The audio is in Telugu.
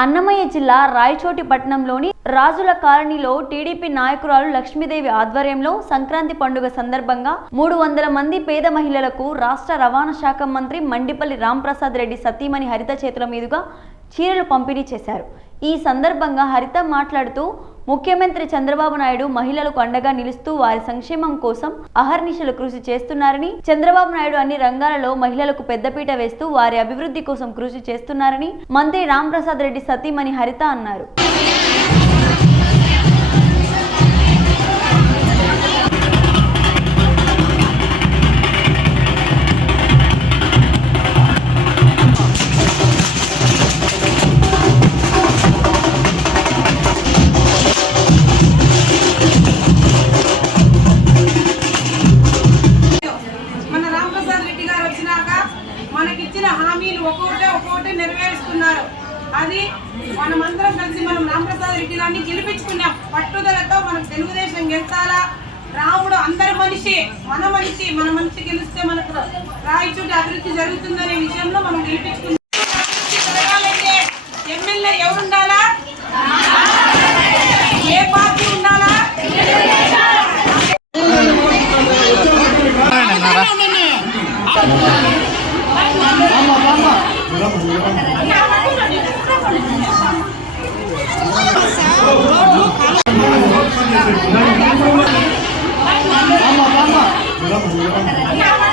అన్నమయ్య జిల్లా రాయచోటి పట్టణంలోని రాజుల కాలనీలో టీడీపీ నాయకురాలు లక్ష్మీదేవి ఆధ్వర్యంలో సంక్రాంతి పండుగ సందర్భంగా మూడు వందల మంది పేద మహిళలకు రాష్ట్ర రవాణా శాఖ మంత్రి మండిపల్లి రాంప్రసాద్ రెడ్డి సతీమణి హరిత చేతుల మీదుగా చీరలు పంపిణీ చేశారు. ఈ సందర్భంగా హరిత మాట్లాడుతూ ముఖ్యమంత్రి చంద్రబాబు నాయుడు మహిళలకు అండగా నిలుస్తూ వారి సంక్షేమం కోసం అహర్నిశలు కృషి చేస్తున్నారని చంద్రబాబు నాయుడు అన్ని రంగాలలో మహిళలకు పెద్దపీట వేస్తూ వారి అభివృద్ధి కోసం కృషి చేస్తున్నారని మంత్రి రాంప్రసాద్ రెడ్డి సతీమణి హరిత అన్నారు. ఇచ్చిన హామీలు ఒక్కొక్కటే ఒక్కొక్కటే నెరవేరుస్తున్నారు. అది మనమందరం కలిసి మనం రామప్రసాద్ రెడ్డి గారిని గెలిపించుకున్నాం. పట్టుదలతో మనం తెలుగుదేశం గెలిచాలా రాముడు అందరి మనిషి మన మనిషి మన మనిషి గెలిస్తే మనకు రాయచూటి అభివృద్ధి జరుగుతుందనే విషయంలో మనం గెలిపించుకున్నాం. ఎమ్మెల్యే ఎవరుండాలా? ఏ పార్టీ ఉండాలా? 妈妈妈妈。妈妈妈妈。